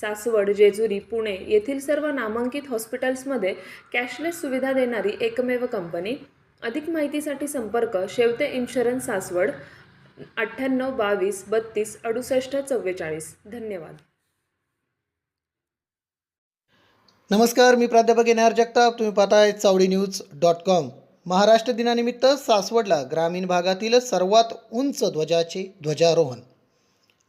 सासवड जेजुरी पुणे येथील सर्व नामांकित हॉस्पिटल्समध्ये कॅशलेस सुविधा देणारी एकमेव कंपनी. अधिक माहितीसाठी संपर्क शेवते इन्शुरन्स सासवड अठ्ठ्याण्णव बावीस बत्तीस अडुसष्ट चव्वेचाळीस. धन्यवाद. नमस्कार मी प्राध्यापक एन आर जगताप. तुम्ही पाहताय Chavadi news dot com. Maharashtra दिनानिमित्त सासवडला ग्रामीण भागातील सर्वात उंच ध्वजाचे ध्वजारोहण.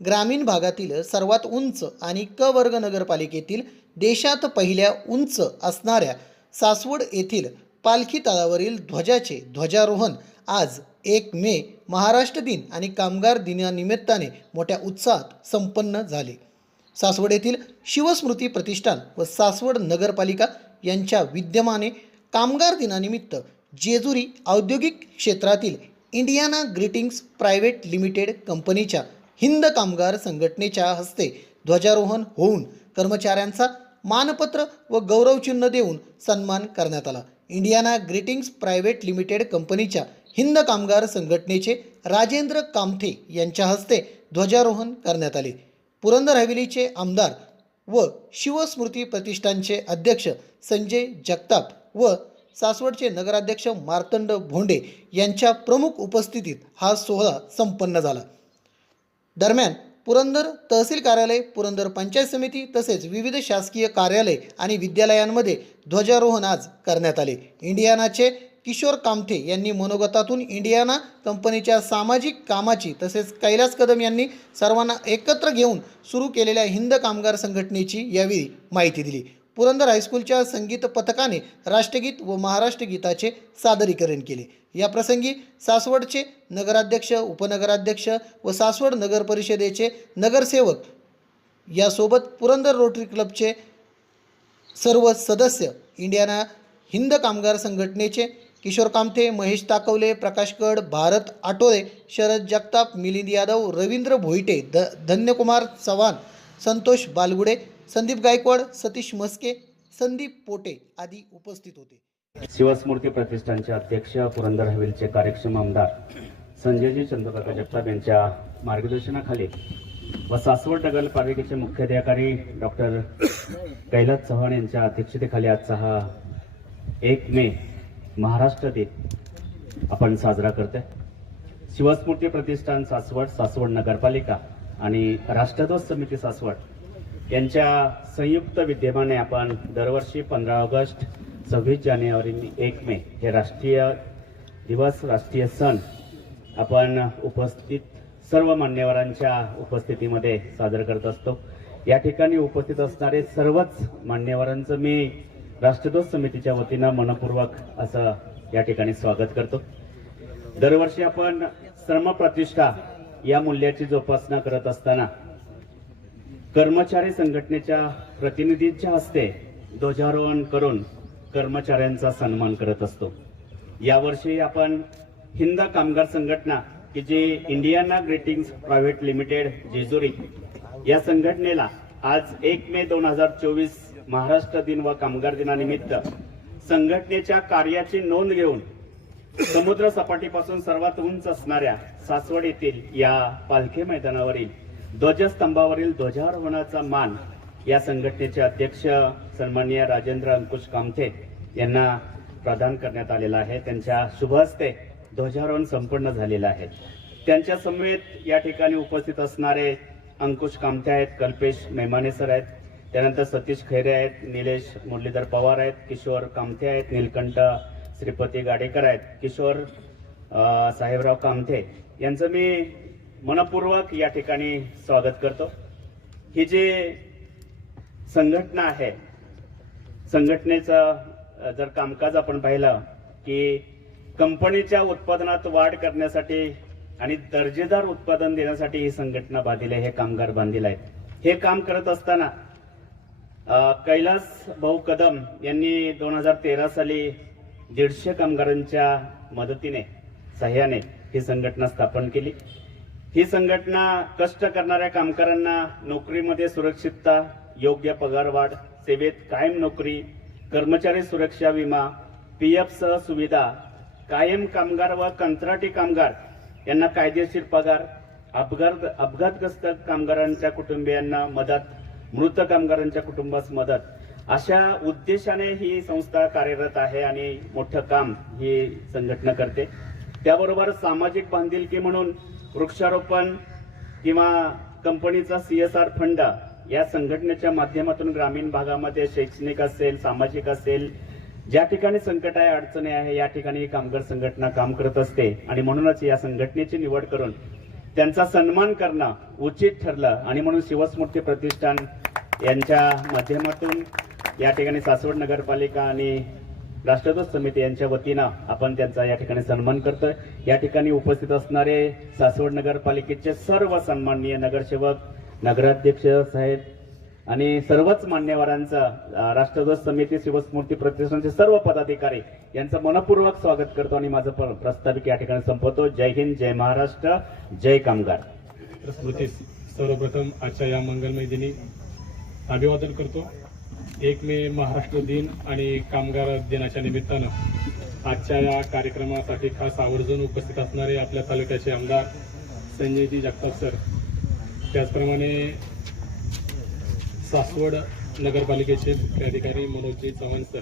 ग्रामीण भागातील सर्वात उंच आणि क वर्ग नगरपालिकेतील देशात पहिल्या उंच असणाऱ्या सासवड येथील पालखी तळावरील ध्वजाचे ध्वजारोहण आज एक मे महाराष्ट्र दिन आणि कामगार दिनानिमित्ताने मोठ्या उत्साहात संपन्न झाले. सासवड येथील शिवस्मृती प्रतिष्ठान व सासवड नगरपालिका यांच्या विद्यमाने कामगार दिनानिमित्त जेजुरी औद्योगिक क्षेत्रातील इंडियाना ग्रीटिंग्स प्रायव्हेट लिमिटेड कंपनीच्या हिंद कामगार संघटनेच्या हस्ते ध्वजारोहण होऊन कर्मचाऱ्यांचा मानपत्र व गौरवचिन्ह देऊन सन्मान करण्यात आला. इंडियाना ग्रीटिंग्स प्रायव्हेट लिमिटेड कंपनीच्या हिंद कामगार संघटनेचे राजेंद्र कामथे यांच्या हस्ते ध्वजारोहण करण्यात आले. पुरंदर हवेलीचे आमदार व शिवस्मृती प्रतिष्ठानचे अध्यक्ष संजय जगताप व सासवडचे नगराध्यक्ष मार्तंड भोंडे यांच्या प्रमुख उपस्थितीत हा सोहळा संपन्न झाला. दरम्यान पुरंदर तहसील कार्यालय पुरंदर पंचायत समिती तसेच विविध शासकीय कार्यालय आणि विद्यालयांमध्ये ध्वजारोहण आज करण्यात आले. इंडियानाचे किशोर कामथे यांनी मनोगतातून इंडियाना कंपनीच्या सामाजिक कामाची तसेच कैलास कदम यांनी सर्वांना एकत्र घेऊन सुरू केलेल्या हिंद कामगार संघटनेची यावेळी माहिती दिली. पुरंदर हायस्कूलच्या संगीत पथकाने राष्ट्रगीत व महाराष्ट्र गीताचे सादरीकरण केले. या प्रसंगी सासवडचे नगराध्यक्ष उपनगराध्यक्ष व सासवड नगर परिषदेचे नगरसेवक यासोबत पुरंदर रोटरी क्लबचे सर्व सदस्य इंडियाना हिंद कामगार संघटनेचे किशोर कामथे महेश ताकवले प्रकाश कड भारत आटोळे शरद जगताप मिलिंद यादव रवींद्र भोईटे द धन्यकुमार चव्हाण संतोष बालगुडे संदीप गायकवाड सतीश मस्के संदीप पोटे आदी उपस्थित होते. शिवस्मृती प्रतिष्ठानचे अध्यक्ष पुरंदर हवेलचे कार्यक्षम आमदार संजयजी चंद्रकाका जगताप यांच्या मार्गदर्शनाखाली व सासवड नगरपालिकेचे मुख्याधिकारी डॉक्टर कैलास चव्हाण यांच्या अध्यक्षतेखाली आजचा हा एक मे महाराष्ट्र दिन आपण साजरा करतोय. शिवस्मृती प्रतिष्ठान सासवड सासवड नगरपालिका आणि राष्ट्रध्वज समिती सासवड यांच्या संयुक्त विद्यमाने आपण दरवर्षी पंधरा ऑगस्ट सव्वीस जानेवारी एक मे हे राष्ट्रीय दिवस राष्ट्रीय सण आपण उपस्थित सर्व मान्यवरांच्या उपस्थितीमध्ये साजरा करत असतो. या ठिकाणी उपस्थित असणारे सर्वच मान्यवरांचं मी राष्ट्रध्वज समितीच्या वतीनं मनपूर्वक असं या ठिकाणी स्वागत करतो. दरवर्षी आपण श्रमप्रतिष्ठा या मूल्याची जोपासना करत असताना कर्मचारी संघटनेच्या प्रतिनिधींच्या हस्ते ध्वजारोहण करून कर्मचाऱ्यांचा सन्मान करत असतो. यावर्षी आपण हिंद कामगार संघटना की जी Indiana greetings private limited Jejuri या संघटनेला आज एक मे दोन हजार चोवीस महाराष्ट्र दिन व कामगार दिनानिमित्त संघटनेच्या कार्याची नोंद घेऊन समुद्र सपाटीपासून सर्वात उंच असणाऱ्या सासवड येथील या पालखी मैदानावरील ध्वजस्तंभावरील ध्वजारोहणाचा मान या संघटनेचे अध्यक्ष सन्माननीय राजेंद्र अंकुश कामथे यांना प्रदान करण्यात आलेला आहे. त्यांच्या शुभ हस्ते ध्वजारोहण संपन्न झालेलं आहे. त्यांच्या समवेत या ठिकाणी उपस्थित असणारे अंकुश कामथे आहेत कल्पेश मेमाने सर आहेत त्यानंतर सतीश खैरे आहेत निलेश मुरलीधर पवार आहेत किशोर कामथे आहेत नीलकंठ श्रीपती गाडेकर आहेत किशोर साहेबराव कामथे यांचं मी मनपूर्वक या ठिकाणी स्वागत करतो. ही जे संघटना आहे संघटनेचं जर कामकाज आपण पाहिलं की कंपनीच्या उत्पादनात वाढ करण्यासाठी आणि दर्जेदार उत्पादन देण्यासाठी ही संघटना बांधील आहे हे कामगार बांधील आहेत. हे काम करत असताना कैलास भाऊ कदम यांनी दोन हजार तेरा साली दीडशे कामगारांच्या मदतीने सह्याने ही संघटना स्थापन केली. ही संघटना कष्ट करणाऱ्या कामगारांना नोकरीमध्ये सुरक्षितता योग्य पगारवाढ सेवेत कायम नोकरी कर्मचारी सुरक्षा विमा पी एफ सह सुविधा कायम कामगार व कंत्राटी कामगार यांना कायदेशीर पगार अपघात अपघातग्रस्त कामगारांच्या कुटुंबियांना मदत मृत कामगारांच्या कुटुंबास मदत. अशा उद्देशाने ही संस्था कार्यरत आहे आणि मोठं काम ही संघटना करते. त्याबरोबर सामाजिक बांधिलकी म्हणून वृक्षारोपण किंवा कंपनीचा सी एस आर फंड या संघटनेच्या माध्यमातून ग्रामीण भागामध्ये शैक्षणिक असेल सामाजिक असेल ज्या ठिकाणी संकट आहे अडचणी आहे या ठिकाणी कामगार संघटना काम करत असते. आणि म्हणूनच या संघटनेची निवड करून त्यांचा सन्मान करणं उचित ठरलं. आणि म्हणून शिवस्मृती प्रतिष्ठान यांच्या माध्यमातून या ठिकाणी सासवड नगरपालिका आणि राष्ट्रध्वज समिती यांच्या वतीनं आपण त्यांचा या ठिकाणी सन्मान करतोय. या ठिकाणी उपस्थित असणारे सासवड नगरपालिकेचे सर्व सन्माननीय नगरसेवक नगराध्यक्ष साहेब आणि सर्वच मान्यवरांचा राष्ट्रध्वज समिती शिवस्मूर्ती प्रतिष्ठानचे सर्व पदाधिकारी यांचं मनपूर्वक स्वागत करतो आणि माझं प्रस्ताविक या ठिकाणी संपवतो. जय हिंद जय महाराष्ट्र जय कामगार. स्मृतीस सर्वप्रथम आजच्या या मंगलमय दिनी अभिवादन करतो. एक मे महाराष्ट्र दिन आणि कामगार दिनाच्या निमित्तानं आजच्या या कार्यक्रमासाठी खास आवर्जून उपस्थित असणारे आपल्या तालुक्याचे आमदार संजयजी जगताप सर. त्याचप्रमाणे सासवड नगरपालिकेचे मुख्य अधिकारी मनोजजी चव्हाण सर.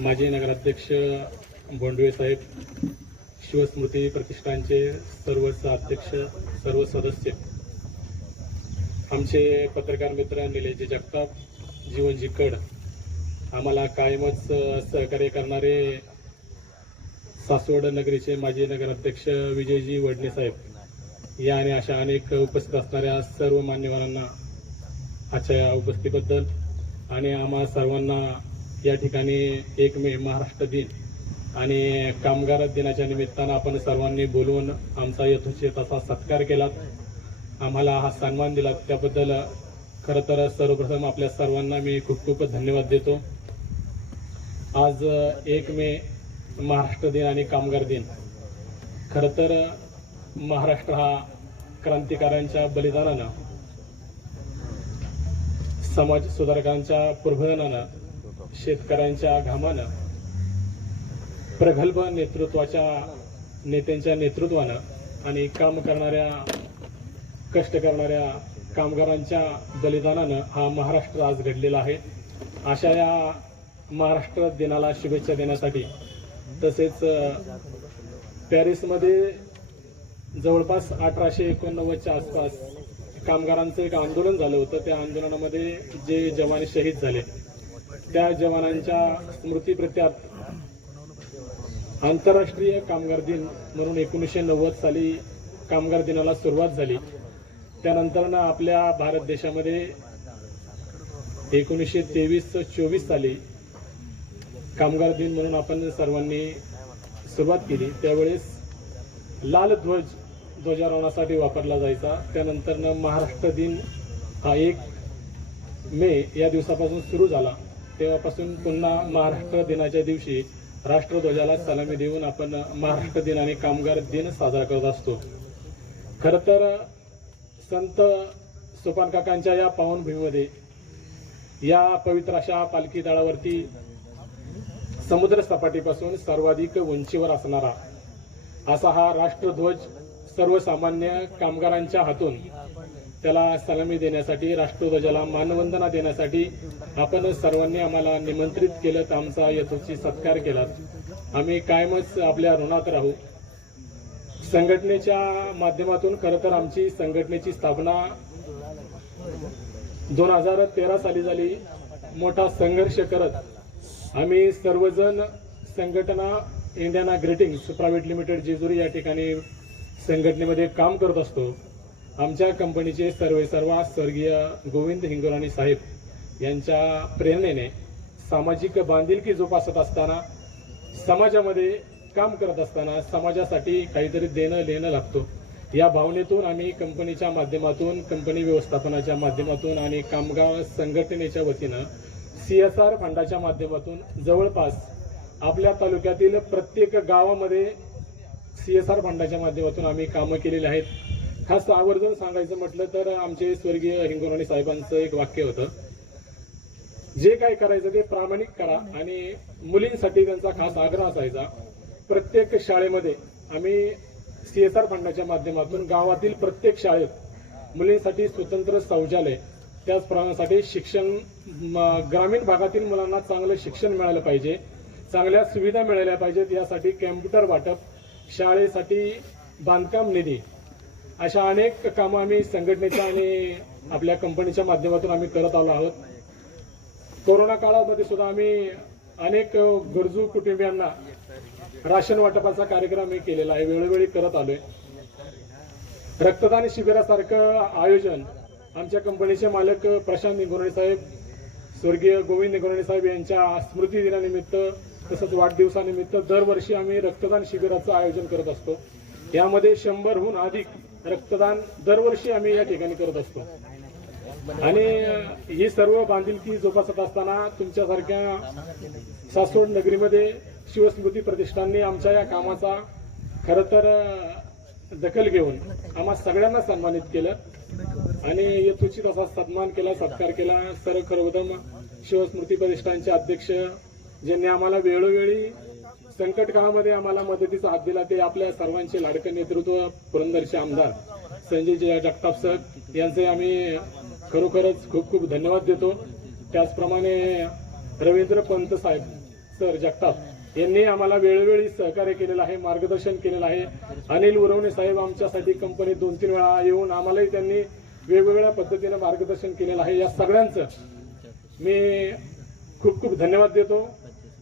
माजी नगराध्यक्ष बोंडवे साहेब शिवस्मृती प्रतिष्ठानचे सर्व अध्यक्ष सर्व सदस्य आमचे पत्रकार मित्र निलेशजी जगताप जीवनजी कड आम्हाला कायमच सहकार्य करणारे सासवड नगरीचे माजी नगराध्यक्ष विजयजी वडणे साहेब या आणि अशा अनेक उपस्थित असणाऱ्या सर्व मान्यवरांना आजच्या या उपस्थितीबद्दल आणि आम्हा सर्वांना या ठिकाणी एक मे महाराष्ट्र दिन आणि कामगार दिनाच्या निमित्तानं आपण सर्वांनी बोलवून आमचा यथोचित असा सत्कार केला आम्हाला हा सन्मान दिला. त्याबद्दल खरं तर सर्वप्रथम आपल्या सर्वांना मी खूप खूप धन्यवाद देतो. आज एक मे महाराष्ट्र दिन आणि कामगार दिन. खरं तर महाराष्ट्र हा क्रांतिकारांच्या बलिदानानं समाज सुधारकांच्या प्रबोधनानं शेतकऱ्यांच्या घामानं प्रगल्भ नेतृत्वाच्या नेत्यांच्या नेतृत्वानं आणि काम करणाऱ्या कष्ट करणाऱ्या कामगारांच्या बलिदानानं हा महाराष्ट्र आज घडलेला आहे. अशा या महाराष्ट्र दिनाला शुभेच्छा देण्यासाठी तसेच पॅरिसमध्ये जवळपास अठराशे एकोणनव्वदच्या आसपास कामगारांचं एक आंदोलन झालं होतं. त्या आंदोलनामध्ये जे जवान शहीद झाले त्या जवानांच्या स्मृतीप्रत्यात आंतरराष्ट्रीय कामगार दिन म्हणून एकोणीसशे नव्वद साली कामगार दिनाला सुरुवात झाली. त्यानंतरनं आपल्या भारत देशामध्ये एकोणीसशे तेवीस चोवीस साली कामगार दिन म्हणून आपण सर्वांनी सुरुवात केली. त्यावेळेस लाल ध्वज ध्वजारोहणासाठी वापरला जायचा. त्यानंतरनं महाराष्ट्र दिन हा एक मे या दिवसापासून सुरू झाला. तेव्हापासून पुन्हा महाराष्ट्र दिनाच्या दिवशी राष्ट्रध्वजाला सलामी देऊन आपण महाराष्ट्र दिन आणि कामगार दिन साजरा करत असतो. खरं तर संत सोपान काकांच्या या पावनभूमीमध्ये या पवित्र अशा पालखी दळावरती समुद्र सपाटीपासून सर्वाधिक उंचीवर असणारा असा हा राष्ट्रध्वज सर्वसामान्य कामगारांच्या हातून त्याला सलामी देण्यासाठी राष्ट्रध्वजाला मानवंदना देण्यासाठी आपण सर्वांनी आम्हाला निमंत्रित केलं तर आमचा यथोचित सत्कार केला. आम्ही कायमच आपल्या ऋणात राहू. संघटनेच्या माध्यमातून खरं तर आमची संघटनेची स्थापना दोन हजार तेरा साली झाली. मोठा संघर्ष करत आम्ही सर्वजण संघटना Indiana greetings private limited Jejuri या ठिकाणी संघटनेमध्ये काम करत असतो. आमच्या कंपनीचे सर्वे सर्वा स्वर्गीय गोविंद हिंगोराणी साहेब यांच्या प्रेरणेने सामाजिक बांधिलकी जोपासत असताना समाजामध्ये काम करत असताना समाजासाठी काहीतरी देणं लेणं लागतो. या भावनेतून आम्ही कंपनीच्या माध्यमातून कंपनी व्यवस्थापनाच्या माध्यमातून आणि कामगार संघटनेच्या वतीनं सी एस आर फंडाच्या माध्यमातून जवळपास आपल्या तालुक्यातील प्रत्येक गावामध्ये सी एस आर फंडाच्या माध्यमातून आम्ही कामं केलेली आहेत. खास आवर्जून सांगायचं म्हटलं तर आमचे स्वर्गीय हिंगोराणी साहेबांचं एक वाक्य होतं. जे काय करायचं ते प्रामाणिक करा आणि मुलींसाठी त्यांचा खास आग्रह असायचा. प्रत्येक शाळेमध्ये आम्ही सी एस आर फंडाच्या माध्यमातून गावातील प्रत्येक शाळेत मुलींसाठी स्वतंत्र शौचालय त्याचप्रमाणासाठी शिक्षण म, ग्रामीण भागातील मुलांना चांगलं शिक्षण मिळालं पाहिजे चांगल्या सुविधा मिळाल्या पाहिजेत यासाठी कॅम्प्युटर वाटप शाळेसाठी बांधकाम निधी अशा अनेक कामं आम्ही संघटनेच्या आणि आपल्या कंपनीच्या माध्यमातून आम्ही करत आलो आहोत. कोरोना काळामध्ये सुद्धा आम्ही अनेक गरजू कुटुंबियांना राशन वाटपाचा कार्यक्रम मी केलेला आहे वेळोवेळी करत आलोय. रक्तदान शिबिरासारखं आयोजन आमच्या कंपनीचे मालक प्रशांत निगोरणे साहेब स्वर्गीय गोविंद निगोरणे साहेब यांच्या स्मृती दिनानिमित्त तसंच वाढदिवसानिमित्त दरवर्षी आम्ही रक्तदान शिबिराचं आयोजन करत असतो. यामध्ये शंभरहून अधिक रक्तदान दरवर्षी आम्ही या ठिकाणी करत असतो. आणि ही सर्व बांधिलकी जोपासत असताना तुमच्यासारख्या सासवड नगरीमध्ये शिवस्मृती प्रतिष्ठानने आमच्या या कामाचा खरं तर दखल घेऊन आम्हा सगळ्यांना सन्मानित केलं. आणि यथोचित असा सन्मान केला सत्कार केला. सर खरवदम शिवस्मृती प्रतिष्ठानचे अध्यक्ष ज्यांनी आम्हाला वेळोवेळी संकट काळामध्ये आम्हाला मदतीचा हात दिला ते आपल्या सर्वांचे लाडके नेतृत्व पुरंदरचे आमदार संजय जगताप सर यांचे आम्ही खरोखरच खूप खूप धन्यवाद देतो. त्याचप्रमाणे रवींद्र पंत साहेब सर जगताप यांनी आम्हाला वेळोवेळी सहकार्य केलेलं आहे मार्गदर्शन केलेलं आहे. अनिल उरवणे साहेब आमच्यासाठी कंपनीत दोन तीन वेळा येऊन आम्हालाही त्यांनी वेगवेगळ्या पद्धतीने मार्गदर्शन केलेलं आहे. या सगळ्यांचं मी खूप खूप धन्यवाद देतो.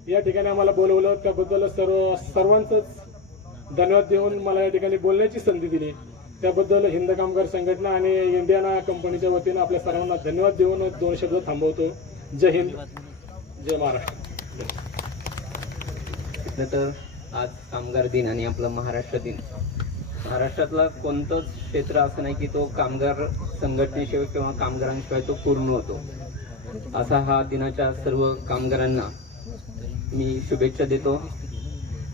या ठिकाणी आम्हाला बोलवलं त्याबद्दल सर्व सर्वांचंच धन्यवाद देऊन मला या ठिकाणी बोलण्याची संधी दिली. त्याबद्दल हिंद कामगार संघटना आणि इंडियाना कंपनीच्या वतीनं आपल्या सर्वांना धन्यवाद देऊन दोन शब्द थांबवतो. जय हिंद. जय महाराष्ट्र. तर आज कामगार दिन आणि आपला महाराष्ट्र दिन. महाराष्ट्रातला कोणतंच क्षेत्र असं नाही की तो कामगार संघटनेशिवाय किंवा कामगारांशिवाय तो पूर्ण होतो. असा हा दिनाच्या सर्व कामगारांना मी शुभेच्छा देतो.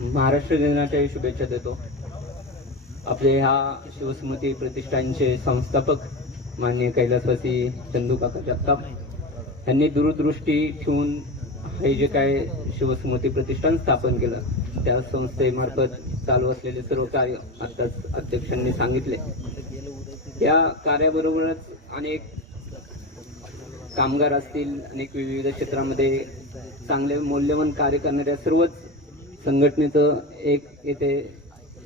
महाराष्ट्र दिनाच्याही शुभेच्छा देतो. आपले ह्या शिवस्मृती प्रतिष्ठानचे संस्थापक माननीय कैलासवासी चंदू काका जगताप. यांनी दूरदृष्टी ठेवून हे जे काय शिवस्मृती प्रतिष्ठान स्थापन केलं. त्या संस्थेमार्फत चालू असलेले सर्व कार्य आताच अध्यक्षांनी सांगितले. या कार्याबरोबरच अनेक कामगार असतील अनेक विविध क्षेत्रामध्ये चांगले मौल्यवान कार्य करणाऱ्या सर्वच संघटनेचं एक येथे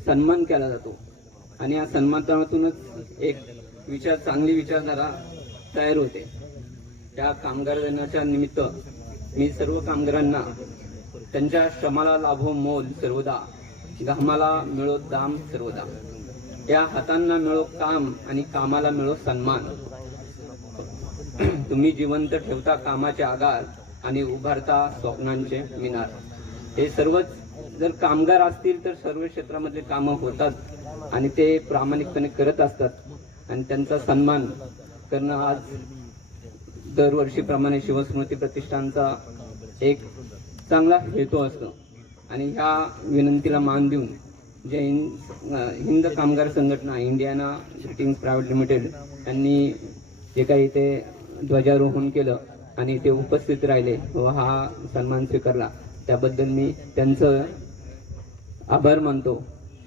सन्मान केला जातो. आणि या सन्मानातूनच एक विचार चांगली विचारधारा तयार होते. त्या कामगार दिनाच्या निमित्त मी सर्व कामगारांना त्यांच्या श्रमाला लाभो मोल सर्वदा घामाला मिळो दाम सर्वदा. या हातांना मिळो काम आणि कामाला मिळो सन्मान. तुम्ही जिवंत ठेवता कामाचे आगार आणि उभारता स्वप्नांचे मिनार. हे सर्वच जर कामगार असतील तर सर्व क्षेत्रामधले कामं होतात आणि ते प्रामाणिकपणे करत असतात आणि त्यांचा सन्मान करणं आज दरवर्षीप्रमाणे शिवस्मृती प्रतिष्ठानचा एक चांगला हेतू असतो. आणि ह्या विनंतीला मान देऊन जे हिंद हिंद कामगार संघटना इंडियाना शिटिंग प्रायव्हेट लिमिटेड यांनी जे काही ते ध्वजारोहण केलं आणि ते उपस्थित राहिले व हा सन्मान स्वीकारला. त्याबद्दल मी त्यांचं आभार मानतो.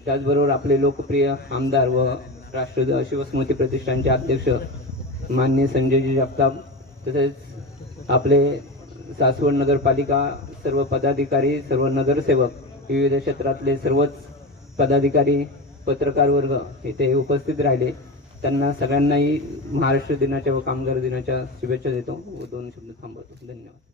त्याचबरोबर आपले लोकप्रिय आमदार व राष्ट्र शिवस्मृती प्रतिष्ठानचे अध्यक्ष मान्य संजयजी जगताप तसेच आपले सासवड नगरपालिका सर्व पदाधिकारी सर्व नगरसेवक विविध क्षेत्रातले सर्वच पदाधिकारी पत्रकार वर्ग इथे उपस्थित राहिले. त्यांना सगळ्यांनाही महाराष्ट्र दिनाच्या व कामगार दिनाच्या शुभेच्छा देतो. व दोन शब्द थांबवतो. धन्यवाद.